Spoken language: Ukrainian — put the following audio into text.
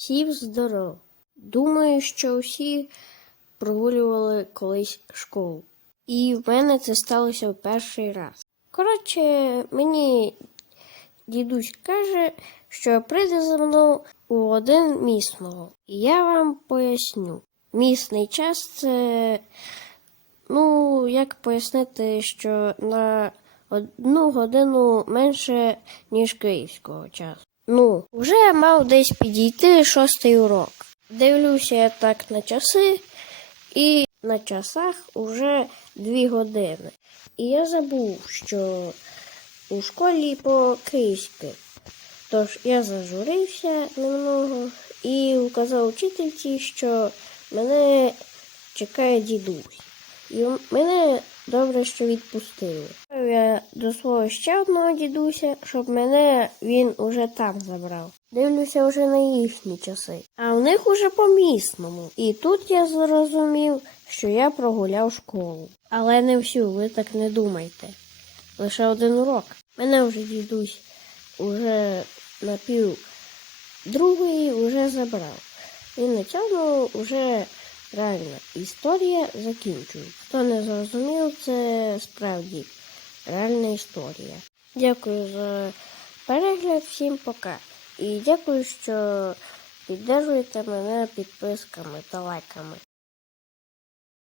Всім здоров. Думаю, що всі прогулювали колись школу. І в мене це сталося в перший раз. Коротше, мені дідусь каже, що прийде за мною у один місного. І я вам поясню. Місний час це, ну, як пояснити, що на одну годину менше, ніж київського часу. Ну, вже мав десь підійти шостий урок. Дивлюся я так на часи, і на часах уже дві години. І я забув, що у школі по-київськи. Тож я зажурився немного і указав учительці, що мене чекає дідусь. І мене добре, що відпустили. Я до свого ще одного дідуся, щоб мене він уже там забрав. Дивлюся вже на їхні часи. А в них уже по місному. І тут я зрозумів, що я прогуляв школу. Але не всю, ви так не думайте. Лише один урок. Мене вже дідусь уже на пів другої вже забрав. І на цьому вже реально історія закінчується. Хто не зрозумів, це справді реальна історія. Дякую за перегляд, всім пока. І дякую, що піддержуєте мене підписками та лайками.